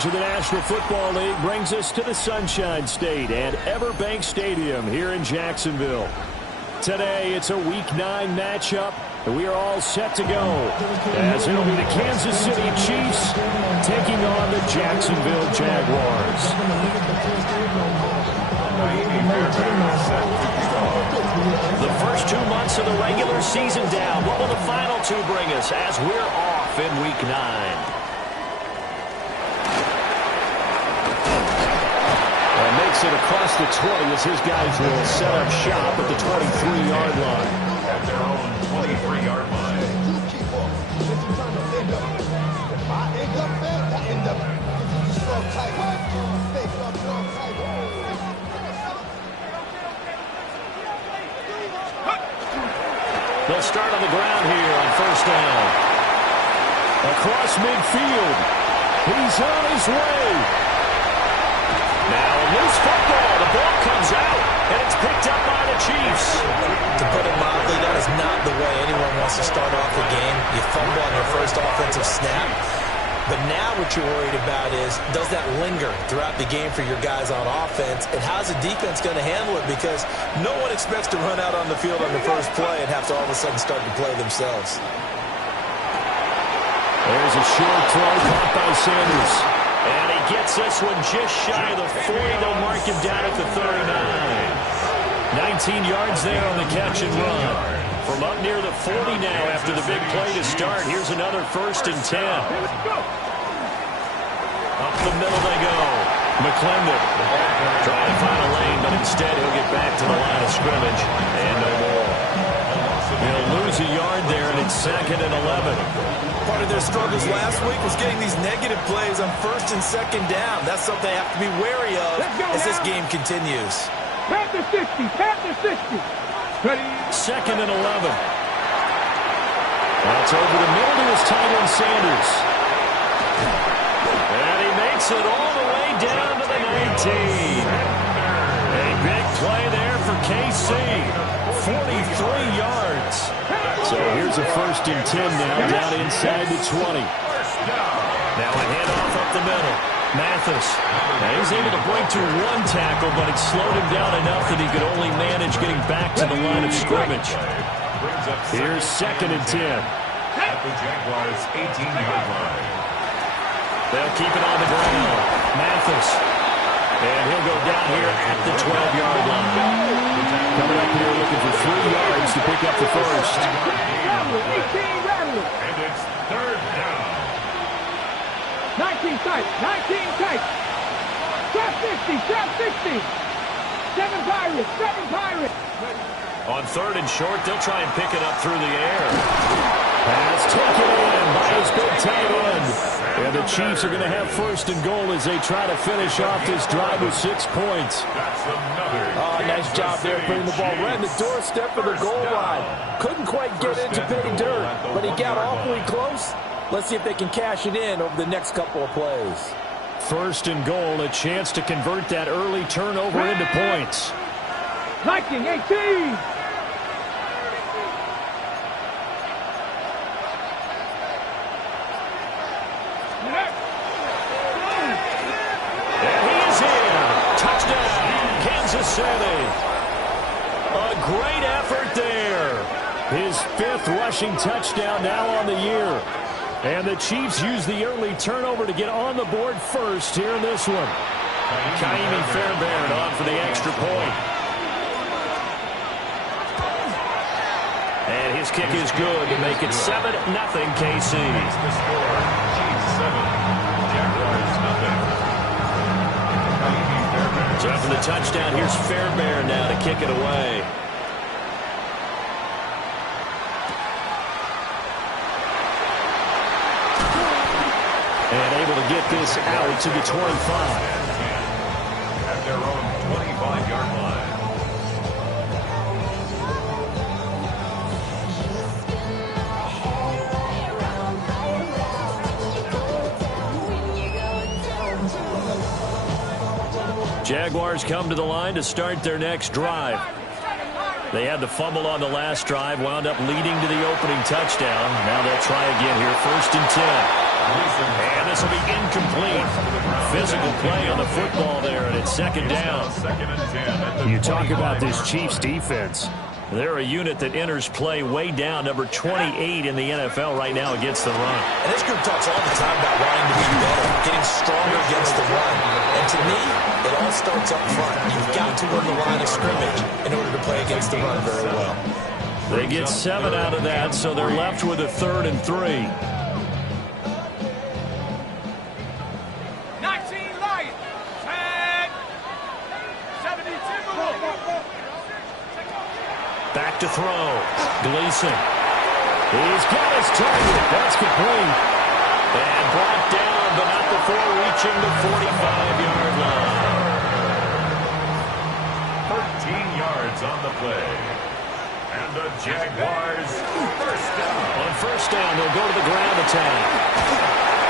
coverage of the National Football League brings us to the Sunshine State at Everbank Stadium here in Jacksonville. Today, it's a Week 9 matchup, and we are all set to go, as it'll be the Kansas City Chiefs taking on the Jacksonville Jaguars. The first 2 months of the regular season down. What will the final 2 bring us as we're off in Week 9? Makes it across the 20 as his guys will set up shop at the 23-yard line. At their own 23-yard line. They'll start on the ground here on first down. Across midfield. He's on his way. Now a loose football. The ball comes out, and it's picked up by the Chiefs. To put it mildly, that is not the way anyone wants to start off the game. You fumble on your first offensive snap. But now what you're worried about is, does that linger throughout the game for your guys on offense? And how's the defense going to handle it? Because no one expects to run out on the field on the first play and have to all of a sudden start to play themselves. There's a short throw caught by Sanders. And he gets this one just shy of the 40. They'll mark him down at the 39. 19 yards there on the catch and run. From up near the 40 now after the big play to start. Here's another 1st and 10. Up the middle they go. McClendon trying to find a lane, but instead he'll get back to the line of scrimmage. And no more. He'll lose a yard there, and it's 2nd and 11. Part of their struggles last week was getting these negative plays on 1st and 2nd down. That's something they have to be wary of as this game continues. Panther 60, Panther 60. Ready? 2nd and 11. That's over the middle to his tight end Sanders. And he makes it all the way down to the 19. A big play there for KC. 43 yards. So here's a 1st and 10 now, down inside the 20. Now a handoff up the middle. Mathis. Now he's able to break to 1 tackle, but it slowed him down enough that he could only manage getting back to the line of scrimmage. Here's 2nd and 10. At the Jaguars' 18-yard line. They'll keep it on the ground. Mathis. And he'll go down here at the 12-yard line. Coming up here looking for 3 yards to pick up the first. And it's 3rd down. 19 tight, 19 tight. Trap 60, trap 60. 7 Pirates, 7 Pirates. On 3rd and short, they'll try and pick it up through the air. Pass taken in by his big tight end. And the Chiefs are going to have 1st and goal as they try to finish off this drive with 6 points. That's another. Nice job there putting the ball right in the doorstep of the goal line. Couldn't quite get it to pay dirt, but he got awfully close. Let's see if they can cash it in over the next couple of plays. 1st and goal, a chance to convert that early turnover into points. Viking 18. City. A great effort there. His 5th rushing touchdown now on the year. And the Chiefs use the early turnover to get on the board first here in this one. Kaimi Fairbairn on for the extra point. And his kick is good to make it 7-0 KC. The score, Chiefs 7, Jaguars 0. So after the touchdown, here's Fairbairn now to kick it away. And able to get this out to the 25. At their own 25-yard line. Jaguars come to the line to start their next drive. They had the fumble on the last drive, wound up leading to the opening touchdown. Now they'll try again here, 1st and 10. And this will be incomplete. Physical play on the football there, and it's second down. You talk about this Chiefs defense. They're a unit that enters play way down, number 28 in the NFL right now against the run. And this group talks all the time about wanting to be better, getting stronger against the run. And to me, it all starts up front. You've got to win the line of scrimmage in order to play against the run very well. They get 7 out of that, so they're left with a 3rd and 3. Back to throw. Gleason. He's got his target. That's complete. And brought down, but not before reaching the 45-yard line. 13 yards on the play. And the Jaguars first down. On first down, they'll go to the ground attack.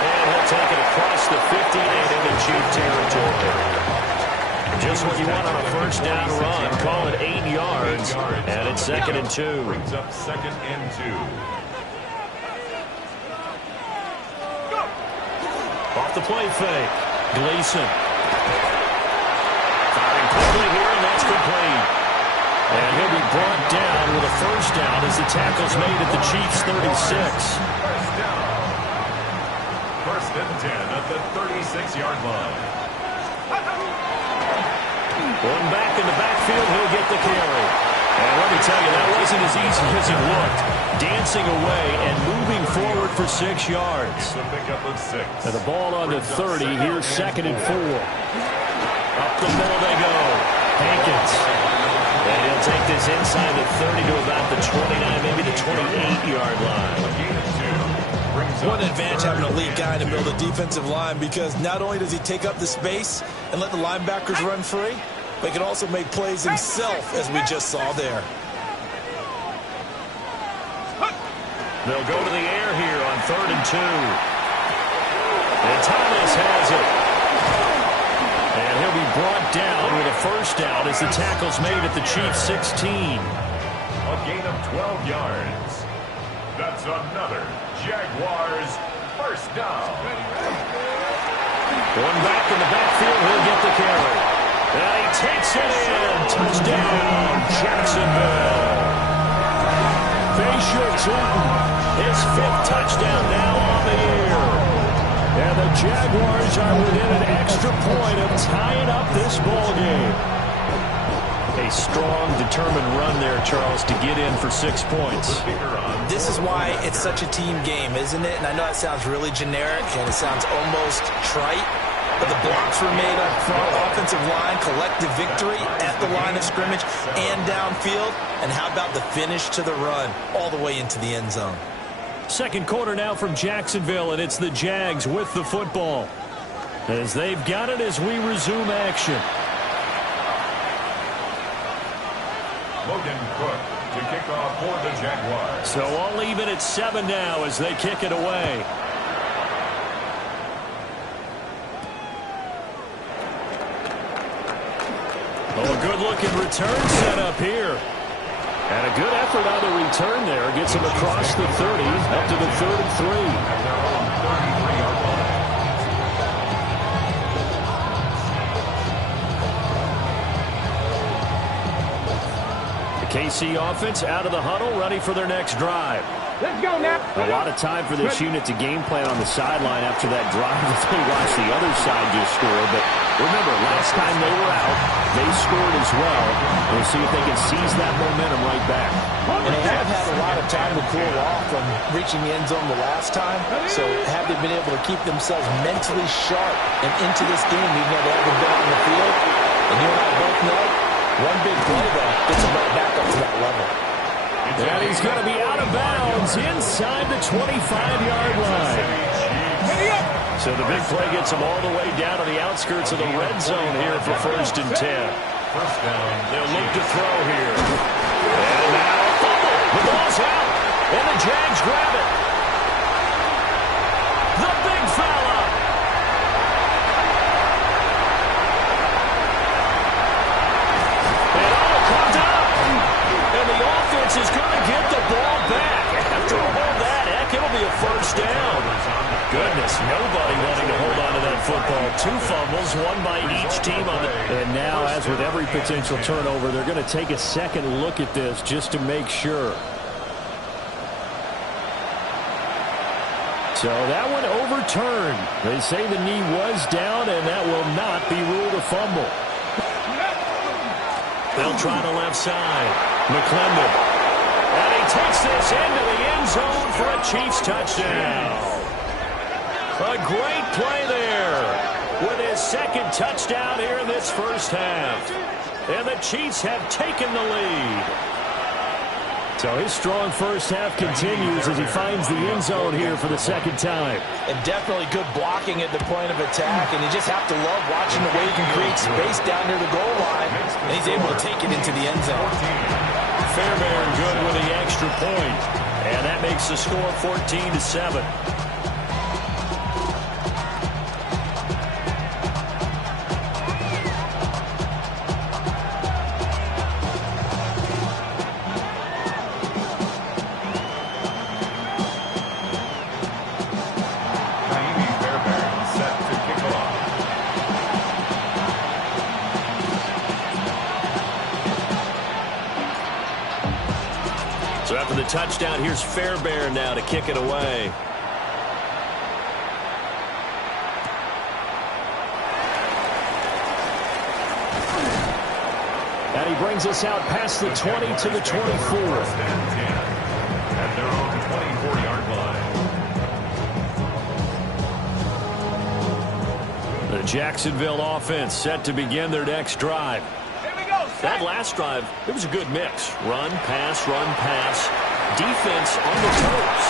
And he'll take it across the 50 and into Chief territory. Just what you want on a first down run. Call it 8 yards. And it's 2nd and 2. Brings up 2nd and 2. Off the play fake. Gleason. Firing quickly here, and that's complete. And he'll be brought down with a first down as the tackle's made at the Chiefs' 36. First down. 1st and 10 at the 36-yard line. One back in the backfield, he'll get the carry. And let me tell you, that wasn't as easy as it looked. Dancing away and moving forward for 6 yards. The pickup of 6. And the ball on the 30, here's 2nd and 4. Up the middle they go. Hankins. And he'll take this inside the 30 to about the 29, maybe the 28-yard line. What an advantage having a lead guy to build a defensive line, because not only does he take up the space and let the linebackers run free, but he can also make plays himself, as we just saw there. They'll go to the air here on 3rd and 2. And Thomas has it. And he'll be brought down with a first down as the tackle's made at the Chiefs' 16. A gain of 12 yards. That's another Jaguars first down. One back in the backfield, he'll get the carry. And he takes it in. Touchdown, Jacksonville. Facial Trenton, his 5th touchdown now on the year. And the Jaguars are within an extra point of tying up this ball game. A strong, determined run there, Charles, to get in for 6 points. This is why it's such a team game, isn't it? And I know that sounds really generic and it sounds almost trite, but the blocks were made up front, offensive line, collective victory at the line of scrimmage and downfield. And how about the finish to the run all the way into the end zone? Second quarter now from Jacksonville, and it's the Jags with the football, as they've got it as we resume action. Logan Cook to kick off for the Jaguars. So all even at 7 now as they kick it away. Oh, a good-looking return set up here. And a good effort on the return there. Gets him across the 30, up to the 3rd and 3. KC offense out of the huddle, ready for their next drive. Let's go now. A lot of time for this unit to game plan on the sideline after that drive that they watched the other side just score. But remember, last time they were out, they scored as well. We'll see if they can seize that momentum right back. And they have had a lot of time to cool off from reaching the end zone the last time. So have they been able to keep themselves mentally sharp and into this game, even though they haven't been on the field? And you and I both know, one big play, though, gets them right back up to that level. And he's going to be out of bounds inside the 25-yard line. So the big play gets him all the way down to the outskirts of the red zone here for 1st and 10. First down. They'll look to throw here. And now a fumble. The ball's out. And the Jags grab it. The big fella. And all comes out. And the offense is going to get the ball back. After all that, heck, it'll be a first down. Goodness, nobody let football. 2 fumbles, one by each team on it. And now, as with every potential turnover, they're going to take a second look at this just to make sure. So that one overturned. They say the knee was down, and that will not be ruled a fumble. They'll try the left side. McClendon. And he takes this into the end zone for a Chiefs touchdown. A great play there with his second touchdown here in this first half. And the Chiefs have taken the lead. So his strong first half continues as he finds the end zone here for the second time. And definitely good blocking at the point of attack. And you just have to love watching the way he can create space down near the goal line. And he's able to take it into the end zone. Fairbairn good with the extra point. And that makes the score 14-7. So after the touchdown, here's Fairbairn now to kick it away. And he brings us out past the 20 to the 24. At their own 24-yard line. The Jacksonville offense set to begin their next drive. That last drive, it was a good mix. Run, pass, defense on the toes.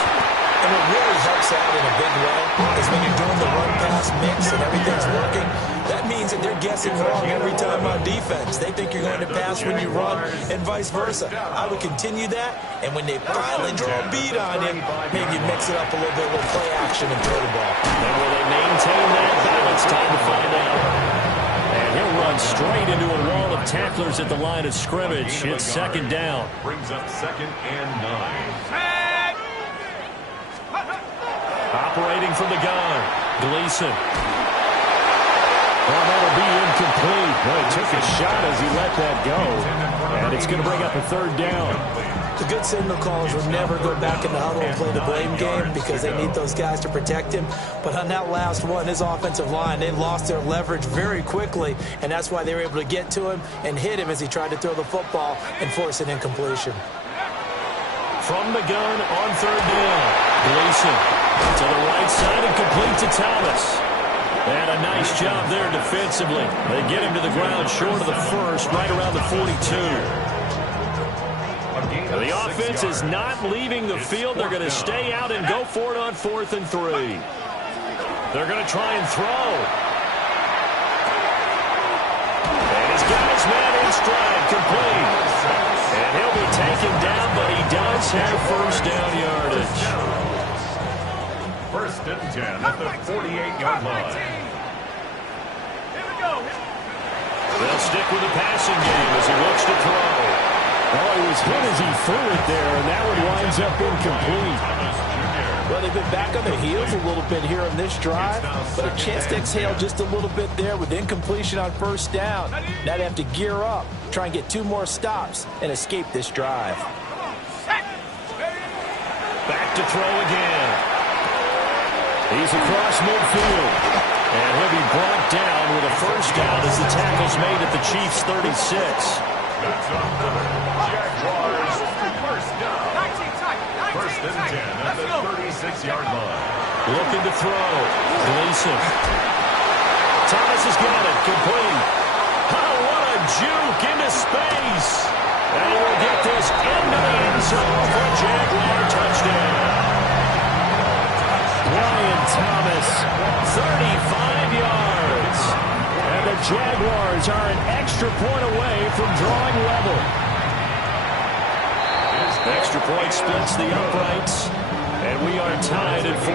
And what really helps out in a big way is when you're doing the run-pass mix and everything's working, that means that they're guessing wrong every time on defense. They think you're going to pass when you run and vice versa. I would continue that, and when they finally draw a beat on him, maybe mix it up a little bit with play action and throw the ball. And will they maintain that balance? Time to find out. And he'll run straight into a wall of tacklers at the line of scrimmage. It's second down. Brings up 2nd and 9. Operating from the gun, Gleason. Well, that'll be incomplete. Well, he took a shot as he let that go. And it's going to bring up a 3rd down. The good signal callers will never go back in the huddle and play the blame game because they need those guys to protect him. But on that last one, his offensive line, they lost their leverage very quickly, and that's why they were able to get to him and hit him as he tried to throw the football and force an incompletion. From the gun on 3rd down, Gleason to the right side and complete to Thomas. And a nice job there defensively. They get him to the ground short of the first, right around the 42. The offense is not leaving the field. They're going to stay out and go for it on 4th and 3. They're going to try and throw. And he's got his man in stride, complete. And he'll be taken down, but he does have first down yardage. 1st and 10 at the 48-yard line. They'll stick with the passing game as he looks to throw. Oh, he was hit as he threw it there, and that one winds up incomplete. Well, they've been back on their heels a little bit here on this drive, but a chance to exhale just a little bit there with incompletion on 1st down. Now they have to gear up, try and get 2 more stops, and escape this drive. Back to throw again. He's across midfield, and he'll be brought down with a first down as the tackle's made at the Chiefs' 36. That's on the Jaguars. First down. 1st and 10 at the 36-yard line. Looking to throw. Gleason. Thomas has got it. Complete. Oh, what a juke into space. And he will get this into the end zone for a Jaguar touchdown. Ryan Thomas, 35 yards. And the Jaguars are an extra point away from drawing level. Extra point splits the uprights, and we are tied at 14.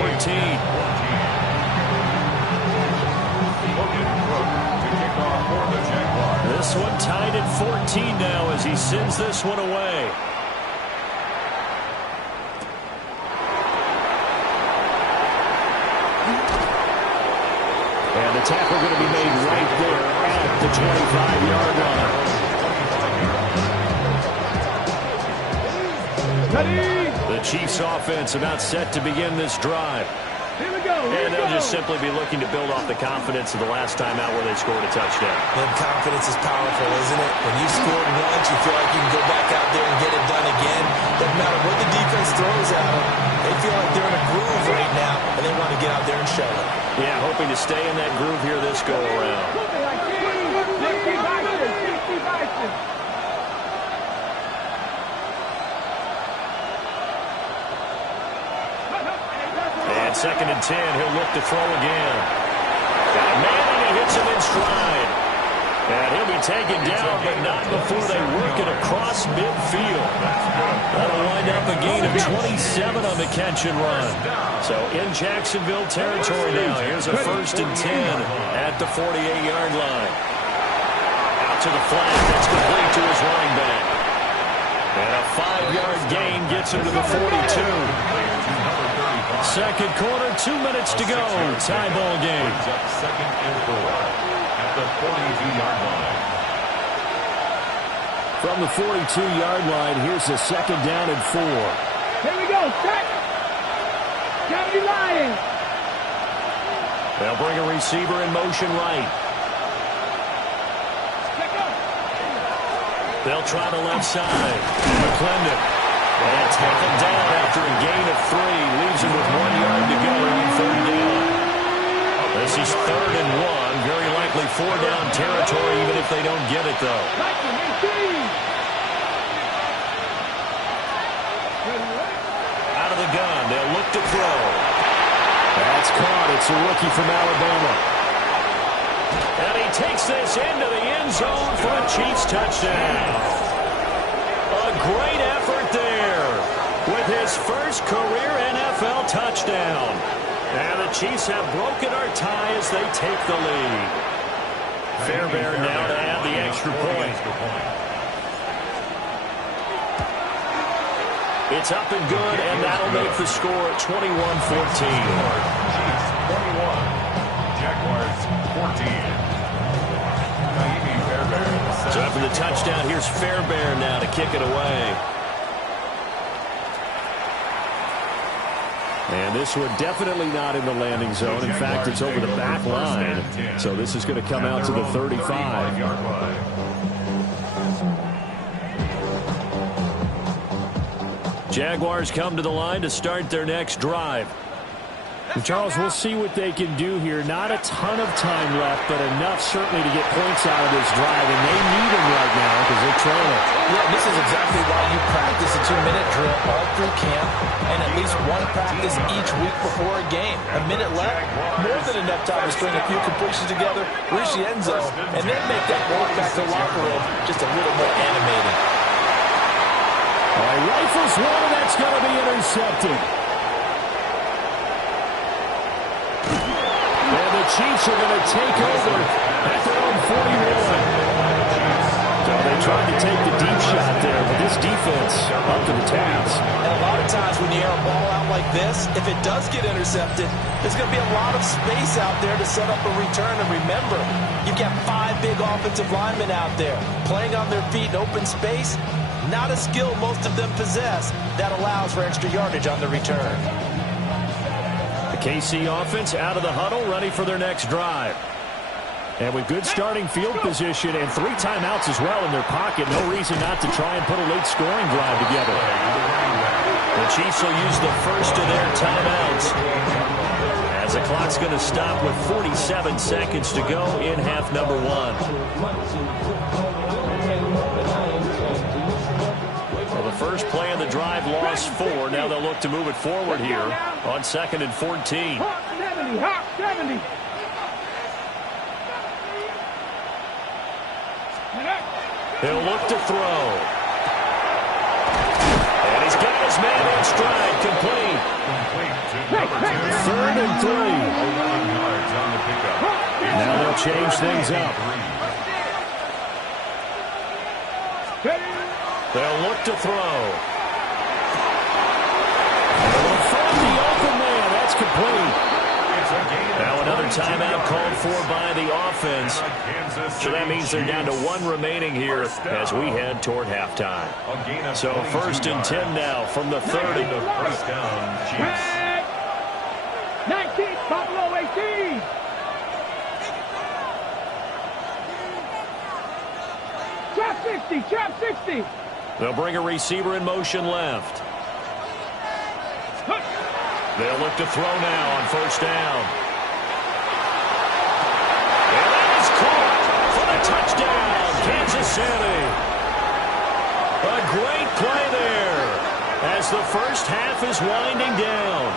This one tied at 14 now as he sends this one away. And the tackle going to be made right there at the 25-yard line. The Chiefs offense about set to begin this drive. Here we go. And they'll just simply be looking to build off the confidence of the last time out where they scored a touchdown. And confidence is powerful, isn't it? When you scored once, you feel like you can go back out there and get it done again. Doesn't matter what the defense throws at them. They feel like they're in a groove right now, and they want to get out there and show it. Yeah, hoping to stay in that groove here this go-around. And 2nd and 10, he'll look to throw again. Got a man, and he hits him in stride. And he'll be taken down, but not before they work it across midfield. That'll wind up a gain of 27 on the catch and run. So in Jacksonville territory now. Here's a 1st and 10 at the 48-yard line. Out to the flat. That's complete to his running back. And a 5-yard gain gets him to the 42. Second quarter, 2 minutes to go. Tie ball game. 2nd and 4 at the 42-yard line. From the 42-yard line, here's the 2nd down and 4. Here we go. Set. County Lions. They'll bring a receiver in motion right. They'll try the left side. McClendon. And tackled down after a gain of 3. Leaves him with 1 yard to go on 3rd down. This is 3rd and 1. Very likely 4-down territory, even if they don't get it, though. Out of the gun. They'll look to throw. That's caught. It's a rookie from Alabama. And he takes this into the end zone for a Chiefs touchdown. A great effort there with his first career NFL touchdown. And the Chiefs have broken our tie as they take the lead. Fairbairn now to add the extra point. It's up and good, and that'll make the score 21-14. Chiefs 21, Jaguars 14. So after the touchdown, here's Fairbairn now to kick it away. And this one definitely not in the landing zone. In fact, it's over the back line. So this is going to come out to the 35. Jaguars come to the line to start their next drive. Charles, we'll see what they can do here. Not a ton of time left, but enough certainly to get points out of this drive, and they need them right now because they're trailing. Yeah, this is exactly why you practice a 2-minute drill all through camp and at least one practice each week before a game. A minute left, more than enough time to string a few completions together, reach the end zone, and then make that walk back to the locker room just a little more animated. All right, rifles one, and that's going to be intercepted. Chiefs are going to take over at their own 41. So they tried to take the deep shot there, but this defense up to the task. And a lot of times when you air a ball out like this, if it does get intercepted, there's going to be a lot of space out there to set up a return. And remember, you've got 5 big offensive linemen out there playing on their feet in open space. Not a skill most of them possess that allows for extra yardage on the return. KC offense out of the huddle, ready for their next drive. And with good starting field position and 3 timeouts as well in their pocket, no reason not to try and put a late scoring drive together. The Chiefs will use the first of their timeouts as the clock's going to stop with 47 seconds to go in half number 1. The first play of the drive lost 4. Now they'll look to move it forward here on 2nd and 14. 70, 70. He'll look to throw. And he's got his man in stride, complete. 3rd and 3. Now they'll change things up. They'll look to throw. They'll find the open man. That's complete. Now another timeout called for by the offense. So that means they're down to 1 remaining here as we head toward halftime. So 1st and 10 now from the 30. First down, Chiefs. 19, Buffalo 18. Trap 60, trap 60. They'll bring a receiver in motion left. They'll look to throw now on 1st down. And that is caught for the touchdown, Kansas City. A great play there as the first half is winding down.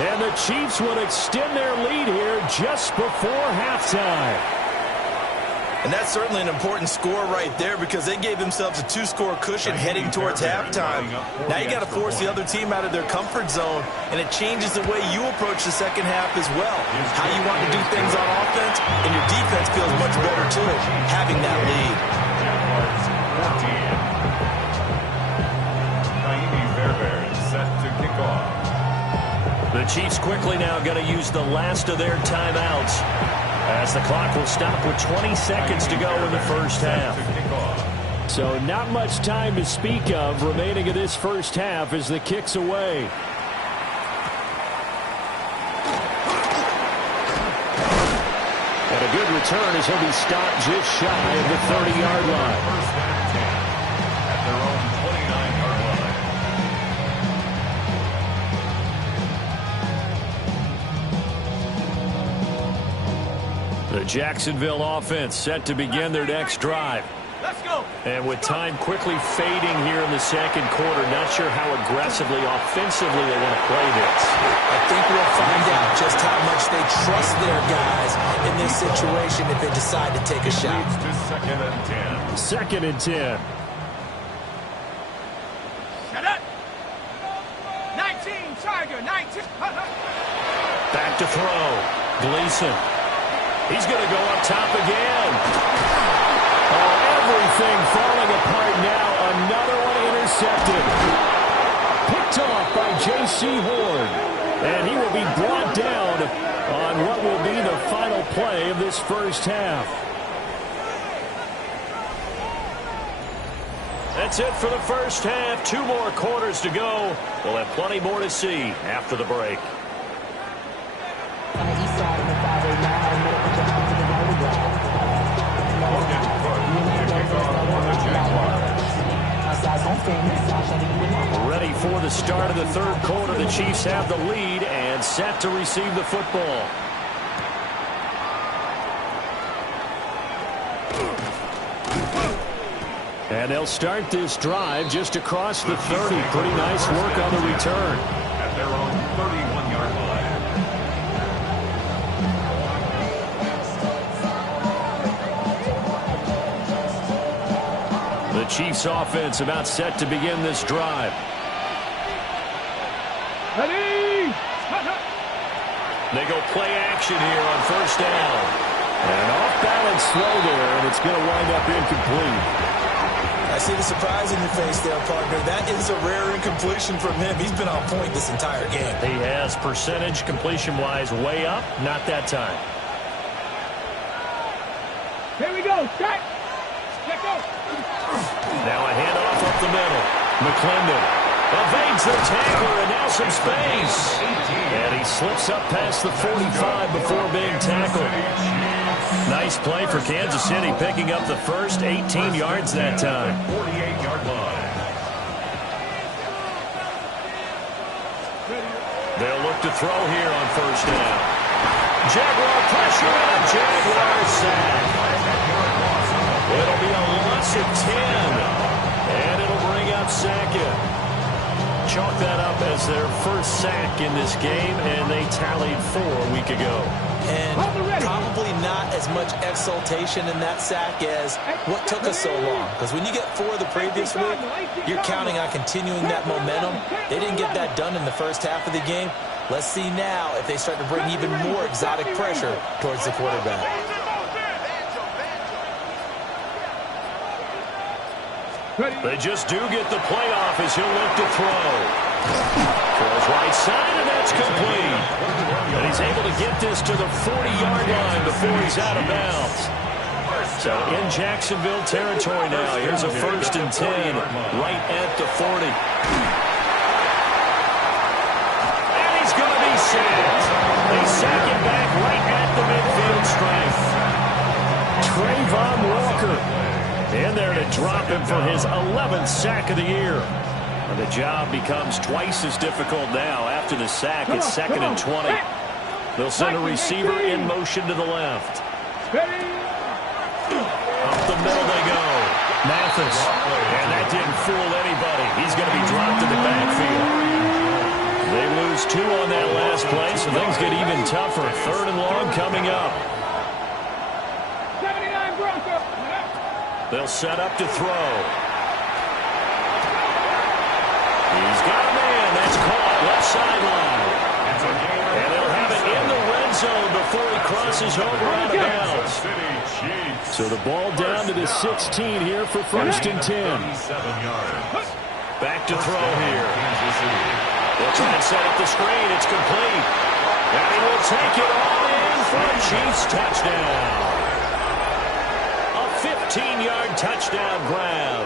And the Chiefs would extend their lead here just before halftime. And that's certainly an important score right there because they gave themselves a 2-score cushion heading towards halftime. Now you got to force the other team out of their comfort zone, and it changes the way you approach the second half as well. How you want to do things on offense, and your defense feels much better too, having that lead. Jaguars 14. Naimi set to kick off. The Chiefs quickly now going to use the last of their timeouts, as the clock will stop with 20 seconds to go in the first half. So not much time to speak of remaining in this first half as the kick's away. And a good return as he'll be stopped just shy of the 30-yard line. First and 10 at their own 29-yard line. The Jacksonville offense set to begin their next drive. Let's go. And with time quickly fading here in the second quarter, not sure how aggressively, offensively they want to play this. I think we'll find out just how much they trust their guys in this situation if they decide to take a shot. Leads to 2nd and 10. 2nd and 10. Shut up. 19, Tiger, 19. Back to throw. Gleason. He's going to go up top again. Oh, everything falling apart now. Another one intercepted. Picked off by J.C. Horn. And he will be brought down on what will be the final play of this first half. That's it for the first half. 2 more quarters to go. We'll have plenty more to see after the break. On the east side of the 589, middle of Japan to the right of drive. Ready for the start of the third quarter. The Chiefs have the lead and set to receive the football. And they'll start this drive just across the 30. Pretty nice work on the return. At their own 31-yard line. The Chiefs offense about set to begin this drive. Ready. They go play action here on first down. And an off-balance throw there, and it's going to wind up incomplete. I see the surprise in your face there, partner. That is a rare incompletion from him. He's been on point this entire game. He has percentage completion-wise way up. Not that time. Here we go. Set. Let go. Now a handoff up the middle. McClendon evades the tackler, and now some space. And he slips up past the 45 before being tackled. Nice play for Kansas City, picking up the first 18 yards that time. 48-yard line. They'll look to throw here on first down. Jaguar pressure and a Jaguar sack. It'll be a loss of 10. And it'll bring up Sackett. Chalk that up as their first sack in this game, and they tallied 4 a week ago. And probably not as much exultation in that sack as what took us so long. Because when you get 4 the previous week, you're counting on continuing that momentum. They didn't get that done in the first half of the game. Let's see now if they start to bring even more exotic pressure towards the quarterback. They just do get the playoff as he'll look to throw. Throws right side, and that's complete. And he's able to get this to the 40-yard line before he's out of bounds. So in Jacksonville territory now. Here's a 1st and 10 right at the 40. And he's going to be sacked. They sack him back right at the midfield stripe. Trayvon Walker in there to drop him for his 11th sack of the year. And the job becomes twice as difficult now. After the sack, it's 2nd and 20. They'll send a receiver in motion to the left. Up the middle they go. Mathis. And that didn't fool anybody. He's going to be dropped in the backfield. They lose 2 on that last play, so things get even tougher. 3rd and long coming up. They'll set up to throw. He's got a man. That's caught. Left sideline. And they'll have it in the red zone before he crosses over out of bounds. So the ball down to the 16 here for 1st and 10. Back to throw here. They'll try and set up the screen. It's complete. And he will take it all in for a Chiefs touchdown. A 15-yard touchdown grab.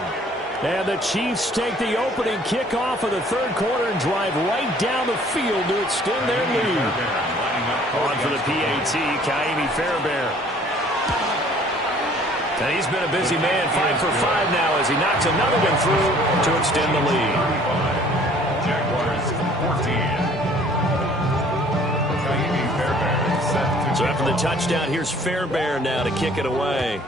And the Chiefs take the opening kickoff of the 3rd quarter and drive right down the field to extend their lead. On for the PAT, Kaimi Fairbairn. And he's been a busy man, 5 for 5 now as he knocks another one through to extend the lead. Jaguars 14. So after the touchdown, here's Fairbairn now to kick it away.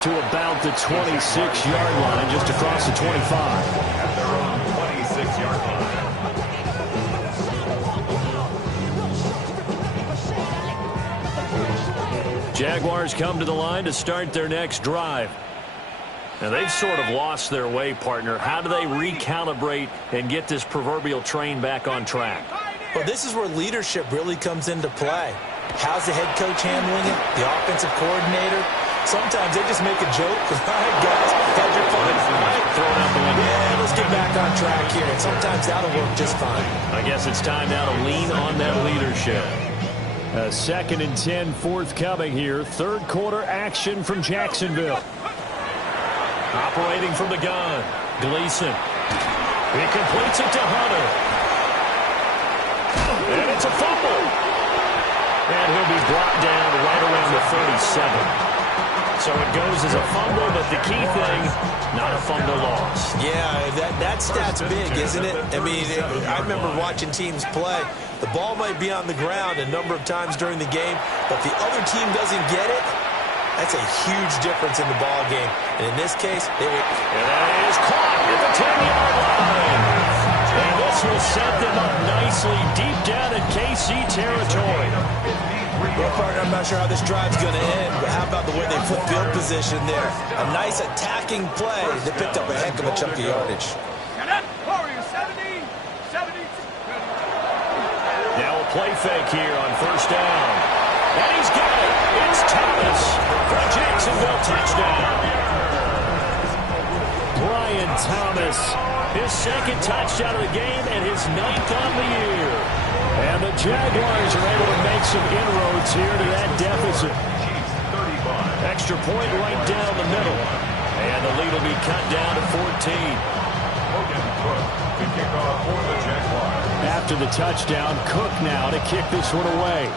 To about the 26-yard line, just across the 25. At their own 26-yard line. Jaguars come to the line to start their next drive. Now, they've sort of lost their way, partner. How do they recalibrate and get this proverbial train back on track? Well, this is where leadership really comes into play. How's the head coach handling it? The offensive coordinator? Sometimes they just make a joke. All right, guys, had your fun. Throw it out the window. Yeah, let's get back on track here. And sometimes that'll work just fine. I guess it's time now to lean on that leadership. A 2nd and 10 forthcoming here. 3rd quarter action from Jacksonville. Operating from the gun. Gleason. He completes it to Hunter. And it's a fumble. And he'll be brought down right around the 37. So it goes as a fumble, but the key thing, not a fumble loss. Yeah, that stat's big, isn't it? I mean, I remember watching teams play. The ball might be on the ground a number of times during the game, but the other team doesn't get it. That's a huge difference in the ball game. And in this case, they were... And that is caught at the 10-yard line. And this will set them up nicely deep down in KC territory. Well, partner, I'm not sure how this drive's going to end, but how about the way they put field position there? A nice attacking play. They picked up a heck of a chunk of yardage. Now a play fake here on 1st down. And he's got it. It's Thomas for a Jacksonville touchdown. Brian Thomas, his 2nd touchdown of the game and his 9th on the year. And the Jaguars are able to make some inroads here to that deficit. Extra point right down the middle. And the lead will be cut down to 14. After the touchdown, Cook now to kick this one away.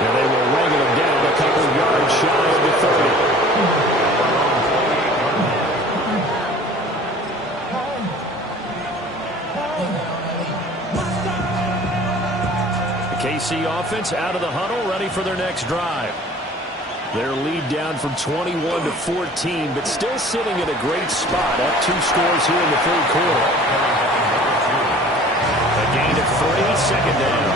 And they will wrangle him down a couple of yards shy of the 30. KC offense out of the huddle, ready for their next drive. Their lead down from 21 to 14, but still sitting in a great spot, up 2 scores here in the 3rd quarter. A gain of 3, 2nd down.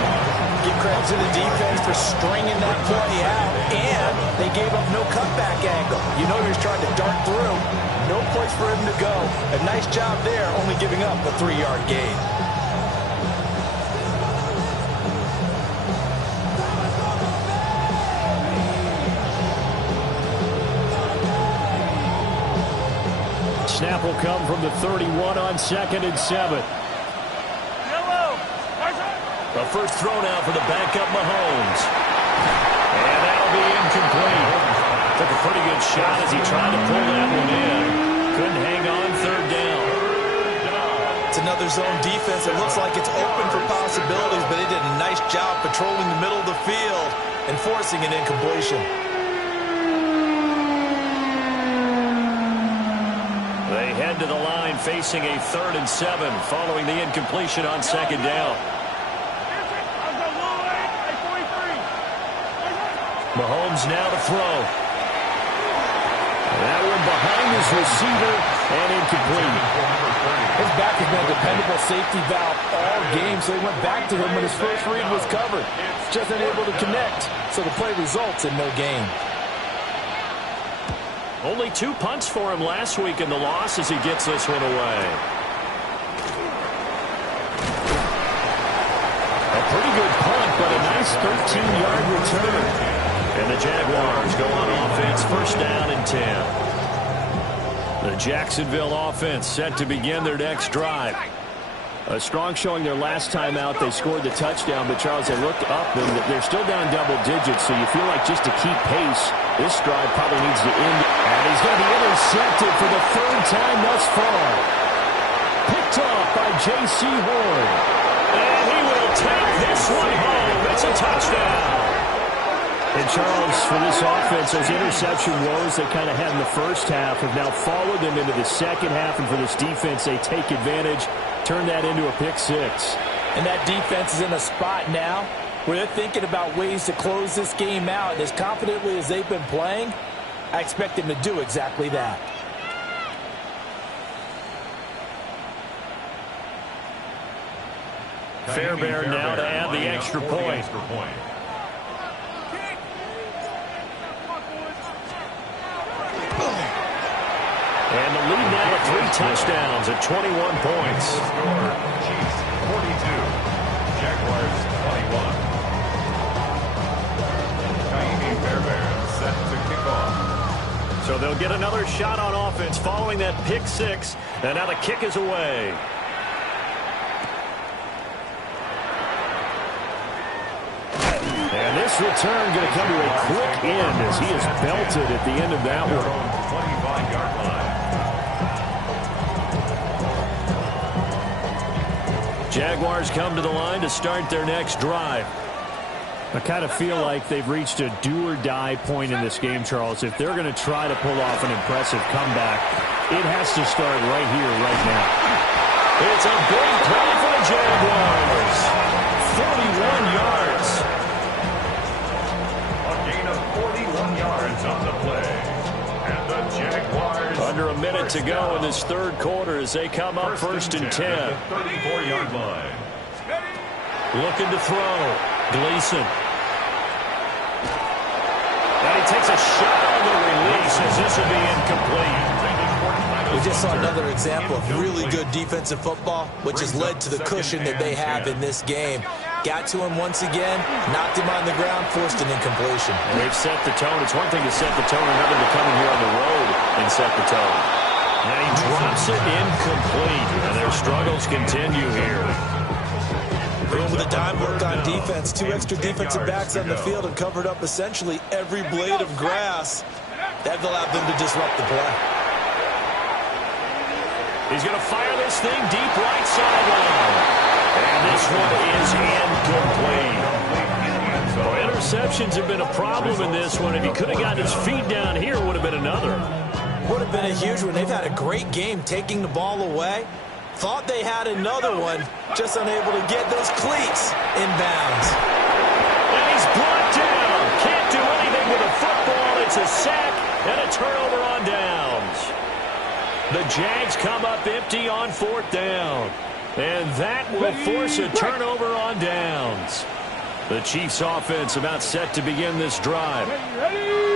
Give credit to the defense for stringing that play out, and they gave up no cutback angle. You know he was trying to dart through. No place for him to go. A nice job there, only giving up a 3-yard gain. snap will come from the 31 on 2nd and 7. A first throw now for the backup Mahomes. And that'll be incomplete. Took a pretty good shot as he tried to pull that one in. Couldn't hang on, 3rd down. It's another zone defense. It looks like it's open for possibilities, but they did a nice job patrolling the middle of the field and forcing an incompletion. They head to the line facing a 3rd and 7 following the incompletion on 2nd down. Mahomes now to throw. That one behind his receiver and incomplete. His back has been a dependable safety valve all game, so he went back to him when his first read was covered. Just unable to connect, so the play results in no gain. Only 2 punts for him last week in the loss as he gets this one away. A pretty good punt, but a nice 13-yard return. And the Jaguars go on offense, 1st down and 10. The Jacksonville offense set to begin their next drive. A strong showing their last time out. They scored the touchdown, but Charles, they looked up and they're still down double digits, so you feel like just to keep pace, this drive probably needs to end. And he's going to be intercepted for the 3rd time thus far. Picked off by J.C. Horn. And he will take this one home. It's a touchdown. And Charles, for this offense, those interception woes they kind of had in the first half have now followed them into the second half. And for this defense, they take advantage, turn that into a pick 6. And that defense is in a spot now where they're thinking about ways to close this game out. And as confidently as they've been playing, I expect them to do exactly that. Fairbairn now to add the extra point. And the lead now to 3 touchdowns at 21 points. Chiefs 42, Jaguars 21. Fairbairn set to kick off. So they'll get another shot on offense following that pick 6. And now the kick is away. And this return going to come to a quick end as he is belted at the end of that one. 25-yard line. Jaguars come to the line to start their next drive. I kind of feel like they've reached a do-or-die point in this game, Charles. If they're going to try to pull off an impressive comeback, it has to start right here, right now. It's a big play for the Jaguars. 41 yards. A gain of 41 yards on the play. And the Jaguars... Under a minute to go in this 3rd quarter as they come up 1st and 10. 34-yard line. Looking to throw. Gleason. And he takes a shot on the release as this will be incomplete. We just saw another example of really good defensive football, which has led to the cushion that they have in this game. Got to him once again, knocked him on the ground, forced an incompletion. And they've set the tone. It's one thing to set the tone, another to come in here on the road and set the tone. And he drops it incomplete, and their struggles continue here. With a dime work on defense, 2 extra defensive backs on the field and covered up essentially every blade of grass. That allowed them to disrupt the play. He's going to fire this thing deep right sideline. And this one is incomplete. So interceptions have been a problem in this one. If he could have gotten his feet down here, it would have been another. Would have been a huge one. They've had a great game taking the ball away. Thought they had another one, just unable to get those cleats inbounds. And he's brought down. Can't do anything with a football. It's a sack and a turnover on downs. The Jags come up empty on 4th down. And that will force a turnover on downs. The Chiefs offense about set to begin this drive.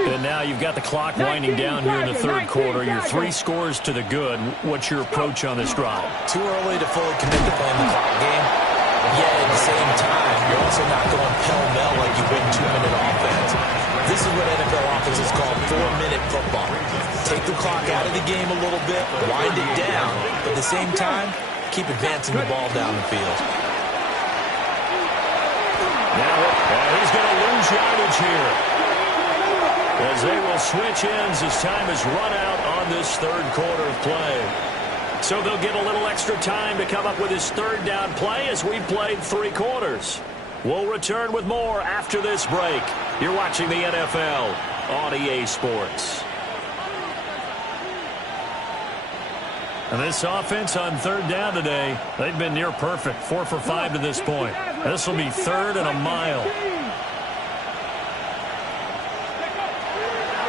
And now you've got the clock winding down here in the 3rd quarter. You're 3 scores to the good. What's your approach on this drive? Too early to fully commit to playing the clock game. Yet at the same time, you're also not going pell-mell like you would in 2-minute offense. This is what NFL offenses call 4-minute football. Take the clock out of the game a little bit, wind it down, but at the same time, keep advancing the ball down the field. Now he's going to lose yardage here, as they will switch ends as time has run out on this third quarter of play. So they'll get a little extra time to come up with his third down play as we played 3 quarters. We'll return with more after this break. You're watching the NFL on EA Sports. And this offense on third down today, they've been near perfect. 4 for 5 to this point. This will be 3rd and a mile.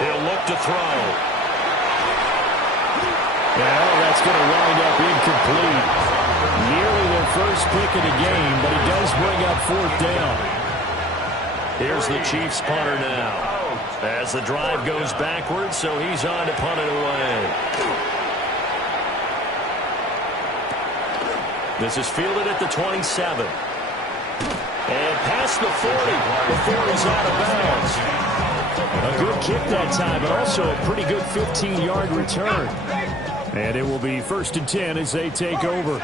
He'll look to throw. Well, that's going to wind up incomplete. Nearly their first pick of the game, but he does bring up 4th down. Here's the Chiefs punter now, as the drive goes backwards, so he's on to punt it away. This is fielded at the 27. And past the 40 before he's out of bounds. A good kick that time, but also a pretty good 15-yard return. And it will be 1st and 10 as they take over.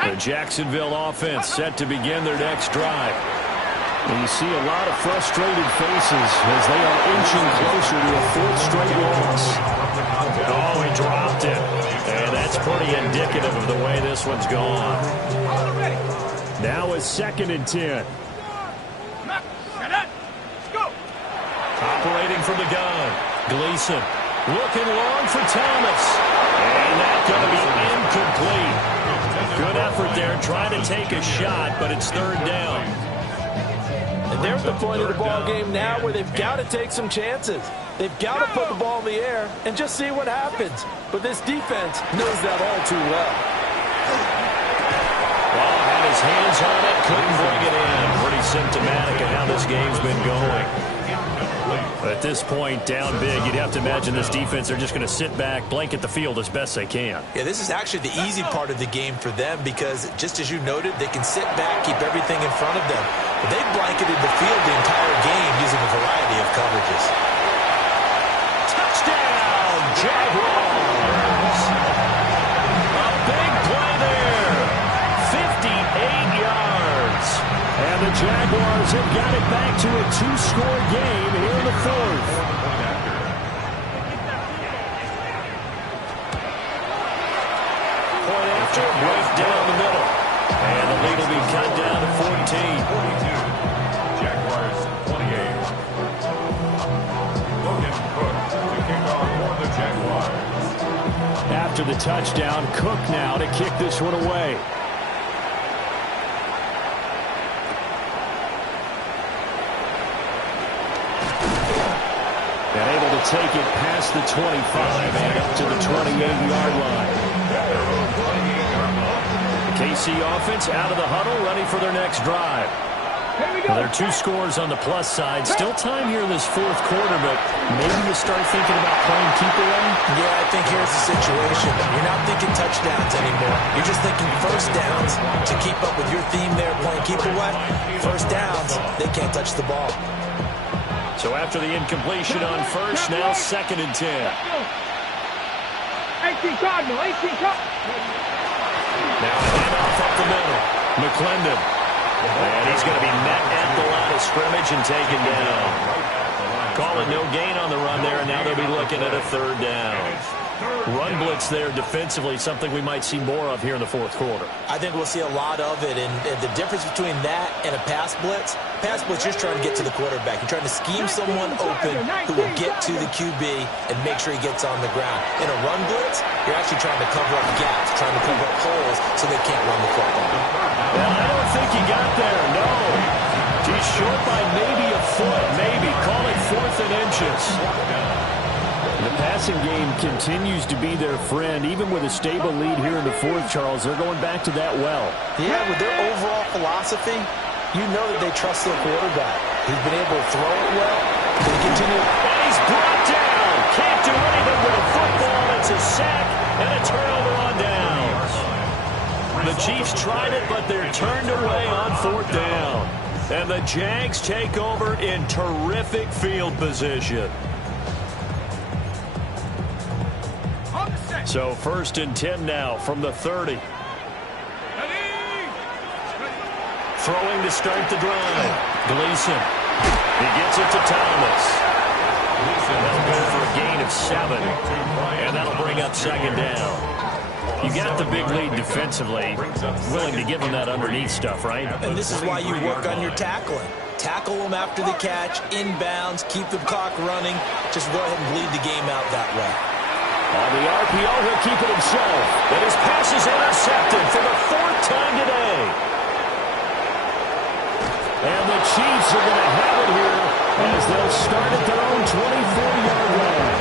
The Jacksonville offense set to begin their next drive. And you see a lot of frustrated faces as they are inching closer to a 4th straight loss. Oh, he dropped it. And that's pretty indicative of the way this one's gone. Now it's 2nd and 10. Operating from the gun. Gleason looking long for Thomas. And that's going to be incomplete. Good effort there trying to take a shot, but it's 3rd down. And they're at the point of the ball game now where they've got to take some chances. They've got to put the ball in the air and just see what happens. But this defense knows that all too well. Ball had his hands on it, couldn't bring it in. Pretty symptomatic of how this game's been going. At this point, down big, you'd have to imagine this defense, they're just going to sit back, blanket the field as best they can. Yeah, this is actually the easy part of the game for them because, just as you noted, they can sit back, keep everything in front of them. But they've blanketed the field the entire game using a variety of coverages. Touchdown, Jaguars! A big play there. 58 yards. And the Jaguars have got it back to a 2-score game here in the 4th. Point after, right down the middle. And the lead will be cut down to 14. 42. Jaguars 28. Logan Cook to kick off for the Jaguars. After the touchdown, Cook now to kick this one away. And able to take it past the 25 and up to the 28-yard line. The KC offense out of the huddle, ready for their next drive. Well, there are 2 scores on the plus side. Still time here in this 4th quarter, but maybe you start thinking about playing keep away? Yeah, I think here's the situation. You're not thinking touchdowns anymore. You're just thinking 1st downs. To keep up with your theme there, playing keep away, 1st downs, they can't touch the ball. So after the incompletion on 1st, now 2nd and 10. 18 Cardinal, 18 Cardinal. Now a handoff up the middle. McClendon. And he's going to be met at the line of scrimmage and taken down. Call it no gain on the run there, and now they'll be looking at a 3rd down. Run blitz there defensively, something we might see more of here in the 4th quarter. I think we'll see a lot of it, and the difference between that and a pass blitz, you're just trying to get to the quarterback. You're trying to scheme someone open who will get to the QB and make sure he gets on the ground. In a run blitz, you're actually trying to cover up gaps, trying to cover up holes so they can't run the football. Well, I don't think he got there, no. He's short by maybe a foot, maybe. Call it 4th and inches. The passing game continues to be their friend. Even with a stable lead here in the 4th, Charles, they're going back to that well. Yeah, with their overall philosophy, you know that they trust their quarterback. He's been able to throw it well. They continue. And he's brought down. Can't do anything with a football. It's a sack and a turnover on downs. The Chiefs tried it, but they're turned away on 4th down. And the Jags take over in terrific field position. So 1st and 10 now from the 30. Throwing to start the drive. Gleason. He gets it to Thomas. That'll go for a gain of 7. And that'll bring up 2nd down. You got the big lead defensively, willing to give them that underneath stuff, right? And this is why you work on your tackling. Tackle them after the catch, inbounds, keep the clock running. Just go ahead and bleed the game out that way. On the RPO, he'll keep it himself. And his pass is intercepted for the 4th time today. And the Chiefs are going to have it here as they'll start at their own 24-yard line.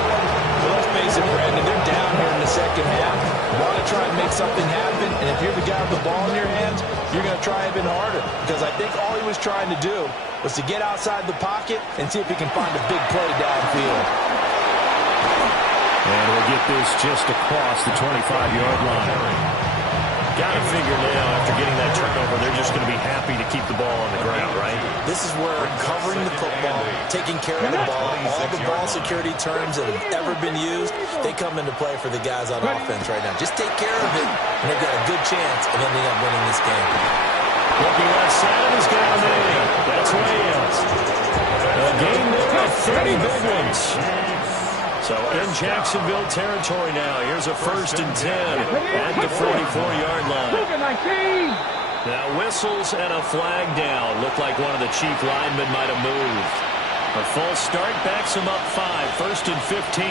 Well, let's face it, Brandon, they're down here in the second half. Want to try and make something happen, and if you're the guy with the ball in your hands, you're going to try even harder. Because I think all he was trying to do was to get outside the pocket and see if he can find a big play downfield. And we'll get this just across the 25-yard line. Got to figure now, after getting that turnover, they're just going to be happy to keep the ball on the ground, right? This is where covering the football, taking care of the ball, all the ball security terms that have ever been used, they come into play for the guys on offense right now. Just take care of it, and they've got a good chance of ending up winning this game. Looking left side, he's got a man. That's Rams. A game there of 30 big ones. So in Jacksonville territory now. Here's a 1st and 10 at the 44-yard line. Now whistles and a flag down. Looked like one of the Chief linemen might have moved. A false start backs him up 5. 1st and 15.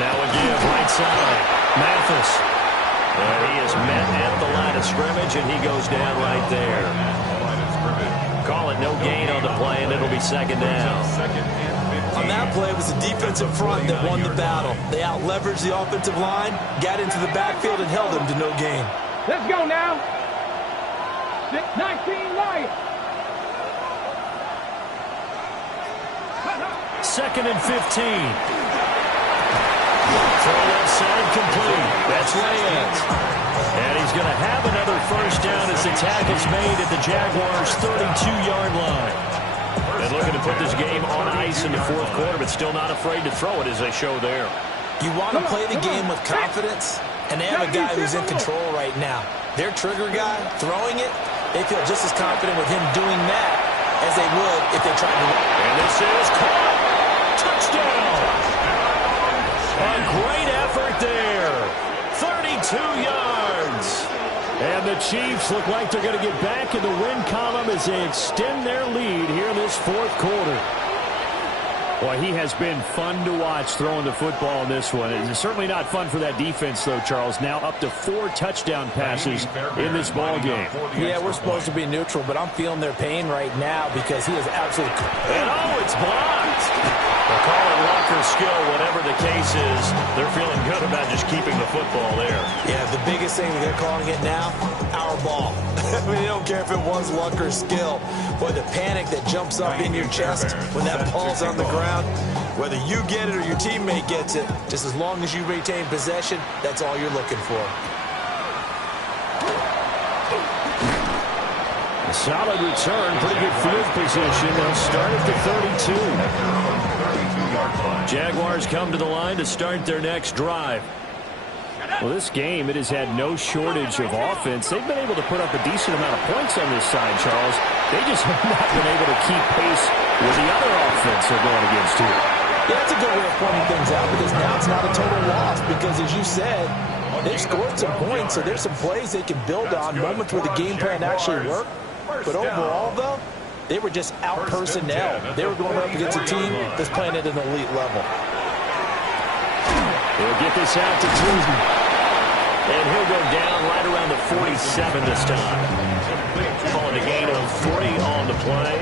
Now again, right side. Mathis. And he is met at the line of scrimmage, and he goes down right there. Call it no gain on the play, and it'll be 2nd down. On that play, it was the defensive front that won the battle. They out-leveraged the offensive line, got into the backfield, and held them to no gain. Let's go now. 19 Lions. 2nd and 15. Throw left side complete. That's Reyes. And he's going to have another 1st down as the tackle's made at the Jaguars' 32-yard line. And looking to put this game on ice in the 4th quarter, but still not afraid to throw it as they show there. You want to play the game with confidence, and they have a guy who's in control right now. Their trigger guy, throwing it, they feel just as confident with him doing that as they would if they tried to. And this is caught. Touchdown. A great effort there. 32 yards. And the Chiefs look like they're going to get back in the win column as they extend their lead here in this 4th quarter. Boy, he has been fun to watch throwing the football in this one. It's certainly not fun for that defense, though, Charles. Now up to 4 touchdown passes in this ball game. Yeah, we're supposed to be neutral, but I'm feeling their pain right now because he is absolutely... And oh, it's blocked. They'll call it luck or skill, whatever the case is. They're feeling good about just keeping the football there. Yeah, the biggest thing that they're calling it now, our ball. I mean, they don't care if it was luck or skill. Boy, the panic that jumps up in your chest when that ball's on the ground, whether you get it or your teammate gets it, just as long as you retain possession, that's all you're looking for. A solid return, pretty good field position. They'll start at the 32. Jaguars come to the line to start their next drive. Well, this game, it has had no shortage of offense. They've been able to put up a decent amount of points on this side, Charles. They just have not been able to keep pace with the other offense they're going against here. Yeah, that's a good way of pointing things out because now it's not a total loss because, as you said, they've scored some points, so there's some plays they can build on, moments where the game plan actually worked. But overall, though, they were just out-personnel. They were going up against a team that's playing at an elite level. He'll get this out to Tuesday. And he'll go down right around the 47 this time. Calling a gain of 3 on the play.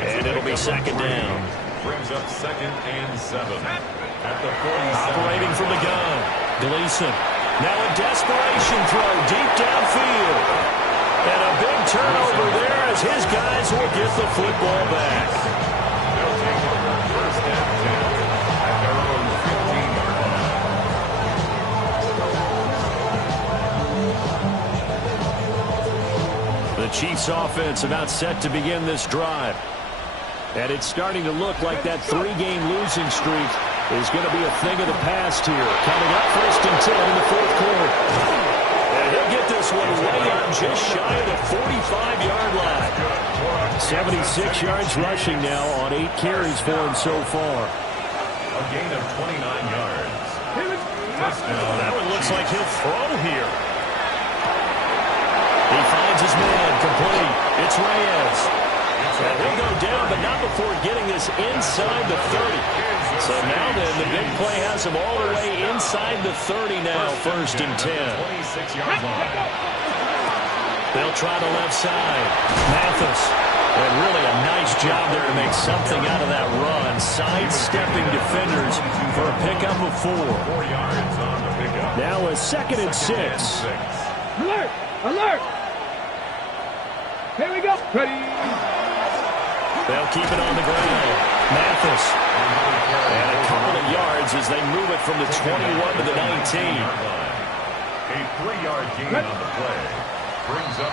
And it'll be 2nd down. Brings up 2nd and 7. At the 47. Operating from the gun. Gleason. Now a desperation throw deep downfield. And a big turnover there as his guys will get the football back. They'll take over 1st and 10 at their own 15-yard line. Chiefs offense about set to begin this drive. And it's starting to look like that 3-game losing streak is going to be a thing of the past here. Coming up 1st and 10 in the 4th quarter. And he'll get this one way out just shy of the 45-yard line. 76 yards rushing now on 8 carries for him so far. A gain of 29 yards. That one looks like he'll throw here. He finds his man complete. It's Reyes. And he'll go down, but not before getting this inside the 30. So now then, the big play has him all the way inside the 30 now, 1st and 10. 26-yard line. They'll try the left side. Mathis. And really a nice job there to make something out of that run. Sidestepping defenders for a pickup of 4. 4 yards on the pickup. Now a 2nd and 6. Alert! Alert! Here we go. Ready. They'll keep it on the ground. Mathis. And a couple of yards as they move it from the 21 to the 19. A 3-yard gain on the play. Brings up.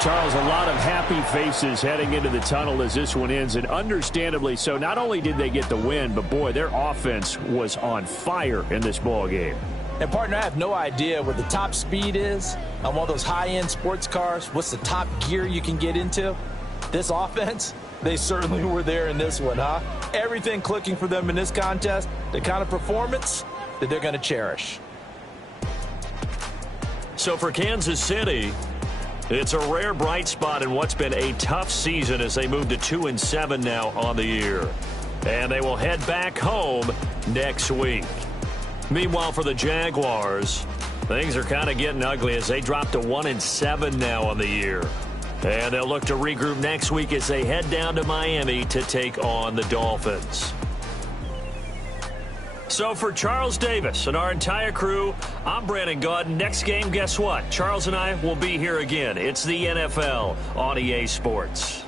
Charles, a lot of happy faces heading into the tunnel as this one ends, and understandably so. Not only did they get the win, but boy, their offense was on fire in this ball game. And, partner, I have no idea what the top speed is on one of those high-end sports cars. What's the top gear you can get into? This offense, they certainly were there in this one, huh? Everything clicking for them in this contest, the kind of performance that they're going to cherish. So for Kansas City, it's a rare bright spot in what's been a tough season as they move to 2-7 now on the year. And they will head back home next week. Meanwhile, for the Jaguars, things are kind of getting ugly as they drop to 1-7 now on the year. And they'll look to regroup next week as they head down to Miami to take on the Dolphins. So for Charles Davis and our entire crew, I'm Brandon Gaudin. Next game, guess what? Charles and I will be here again. It's the NFL on EA Sports.